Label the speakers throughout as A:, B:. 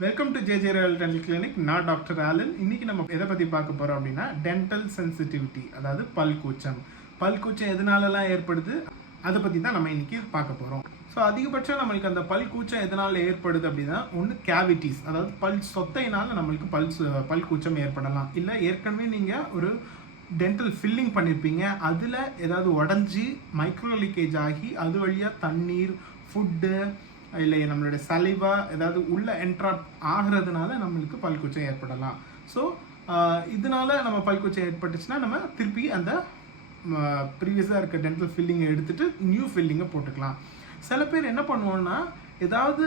A: Welcome to JJ royal dental clinic நான் doctor Alan இன்னைக்கு நம்ம எதை பற்றி பார்க்க போகிறோம் அப்படின்னா டென்டல் சென்சிட்டிவிட்டி அதாவது பல் கூச்சம். பல் கூச்சம் எதனாலலாம் ஏற்படுது? அதை பற்றி தான் நம்ம இன்னைக்கு பார்க்க போகிறோம் ஸோ அதிகபட்சம் நம்மளுக்கு அந்த பல் கூச்சம் எதனால் ஏற்படுது அப்படின்னா ஒன்று கேவிட்டிஸ் அதாவது பல் சொத்தையினால் நம்மளுக்கு பல் சு- பல் கூச்சம் ஏற்படலாம். இல்லை ஏற்கனவே நீங்கள் ஒரு டென்டல் ஃபில்லிங் பண்ணியிருப்பீங்க அதில் ஏதாவது உடஞ்சி மைக்ரோ லீக்கேஜ் ஆகி அது வழியாக தண்ணீர் ஃபுட்டு இல்லை நம்மளுடைய சலிவா ஏதாவது உள்ள என்ட்ராப் ஆகிறதுனால நம்மளுக்கு பல்குச்சம் ஏற்படலாம். ஸோ இதனால நம்ம பல்குச்சம் ஏற்பட்டுச்சுன்னா நம்ம திருப்பி அந்த ப்ரீவியஸாக இருக்க டென்டல் ஃபில்லிங்கை எடுத்துட்டு நியூ ஃபில்லிங்கை போட்டுக்கலாம். சில பேர் என்ன பண்ணுவோம்னா ஏதாவது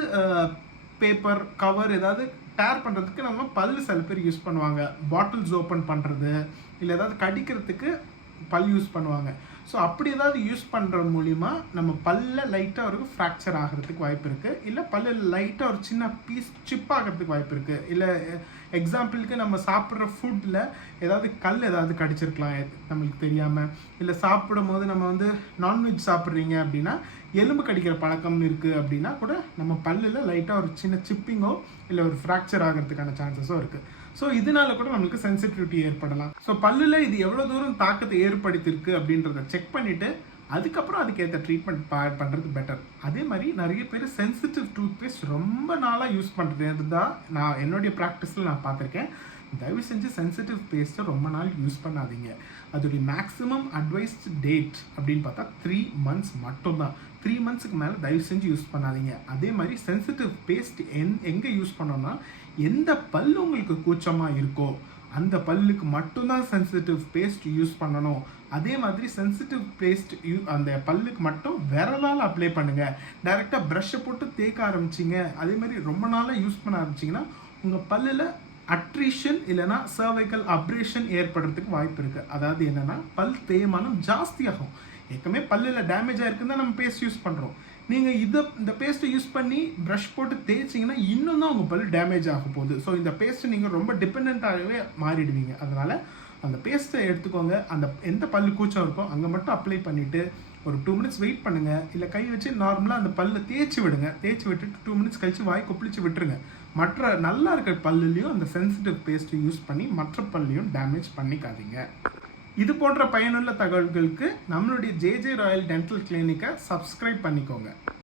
A: பேப்பர் கவர் ஏதாவது டேர் பண்ணுறதுக்கு நம்ம பல் சில பேர் யூஸ் பண்ணுவாங்க. பாட்டில்ஸ் ஓப்பன் பண்ணுறது இல்லை ஏதாவது கடிக்கிறதுக்கு பல் யூஸ் பண்ணுவாங்க. ஸோ அப்படி ஏதாவது யூஸ் பண்ணுற மூலிமா நம்ம பல்ல லைட்டாக ஒரு ஃப்ராக்சர் ஆகிறதுக்கு வாய்ப்பு இருக்குது இல்லை பல்ல லைட்டாக ஒரு சின்ன பீஸ் சிப் ஆகிறதுக்கு வாய்ப்பு இருக்குது இல்லை எக்ஸாம்பிளுக்கு நம்ம சாப்பிட்ற ஃபுட்டில் ஏதாவது கல் ஏதாவது கடிச்சிருக்கலாம். நம்மளுக்கு தெரியாமல் இல்லை சாப்பிடும் போது நம்ம வந்து நான்வெஜ் சாப்பிட்றீங்க அப்படின்னா எலும்பு கடிக்கிற பழக்கம் இருக்குது அப்படின்னா கூட நம்ம பல்லில் லைட்டாக ஒரு சின்ன சிப்பிங்கோ இல்லை ஒரு ஃப்ராக்சர் ஆகிறதுக்கான சான்சஸோ இருக்குது ஸோ இதனால கூட நம்மளுக்கு சென்சிட்டிவிட்டி ஏற்படலாம். ஸோ பல்லில் இது எவ்வளோ தூரம் தாக்கத்தை ஏற்படுத்தியிருக்கு அப்படின்றத செக் பண்ணிவிட்டு அதுக்கப்புறம் அதுக்கேற்ற ட்ரீட்மெண்ட் பா பண்ணுறது பெட்டர் அதே மாதிரி நிறைய பேர் சென்சிட்டிவ் டூத் பேஸ்ட் ரொம்ப நாளாக யூஸ் பண்ணுறது இருந்தால் நான் என்னுடைய ப்ராக்டிஸில் நான் பார்த்துருக்கேன். தயவு செஞ்சு சென்சிட்டிவ் பேஸ்ட்டை ரொம்ப நாள் யூஸ் பண்ணாதீங்க. அதோடைய மேக்ஸிமம் அட்வைஸ்ட் டேட் அப்படின்னு பார்த்தா த்ரீ மந்த்ஸ் மட்டும்தான். த்ரீ மந்த்ஸுக்கு மேலே தயவு செஞ்சு யூஸ் பண்ணாதீங்க. அதே மாதிரி சென்சிட்டிவ் பேஸ்ட் என் எங்கே யூஸ் பண்ணோம்னா எந்த பல் உங்களுக்கு கூச்சமாக இருக்கோ அந்த பல்லுக்கு மட்டும்தான் சென்சிட்டிவ் பேஸ்ட் யூஸ் பண்ணணும். அதே மாதிரி சென்சிட்டிவ் பேஸ்ட் யூ அந்த பல்லுக்கு மட்டும் விரலால் அப்ளை பண்ணுங்கள் டைரெக்டாக ப்ரஷ்ஷை போட்டு தேய்க்க ஆரம்பிச்சிங்க. அதே மாதிரி ரொம்ப நாளாக யூஸ் பண்ண ஆரம்பிச்சிங்கன்னா உங்கள் பல்லில் அட்ரிஷன் இல்லைன்னா சர்வைக்கல் அப்ரேஷன் ஏற்படுறதுக்கு வாய்ப்பு இருக்குது அதாவது என்னென்னா பல் தேய்மானம் ஜாஸ்தியாகும். ஏற்கனவே பல்லில் டேமேஜ் ஆயிருக்குன்னு தான் நம்ம பேஸ்ட் யூஸ் பண்ணுறோம் நீங்கள் இதை இந்த பேஸ்ட்டை யூஸ் பண்ணி ப்ரஷ் போட்டு தேய்ச்சிங்கன்னா இன்னும் தான் உங்கள் பல் டேமேஜ் ஆக போகுது. ஸோ இந்த பேஸ்ட்டை நீங்கள் ரொம்ப டிபெண்ட்டாகவே மாறிடுவீங்க. அதனால் அந்த பேஸ்ட்டை எடுத்துக்கோங்க. அந்த எந்த பல்லு கூச்சம் இருக்கோ அங்கே மட்டும் அப்ளை பண்ணிவிட்டு ஒரு டூ மினிட்ஸ் வெயிட் பண்ணுங்கள் இல்லை கை வச்சு நார்மலாக அந்த பல்லை தேய்ச்சி விடுங்க. தேய்ச்சி விட்டுட்டு டூ மினிட்ஸ் கழித்து வாய் கொப்பளிச்சு விட்டுருங்க. மற்ற நல்லா இருக்கிற பல்லுலேயும் அந்த சென்சிட்டிவ் பேஸ்ட்டை யூஸ் பண்ணி மற்ற பல்லையும் டேமேஜ் பண்ணிக்காதீங்க. இது போன்ற பயனுள்ள தகவல்களுக்கு நம்மளுடைய ஜேஜே ராயல் டென்டல் கிளினிக்கை சப்ஸ்கிரைப் பண்ணிக்கோங்க.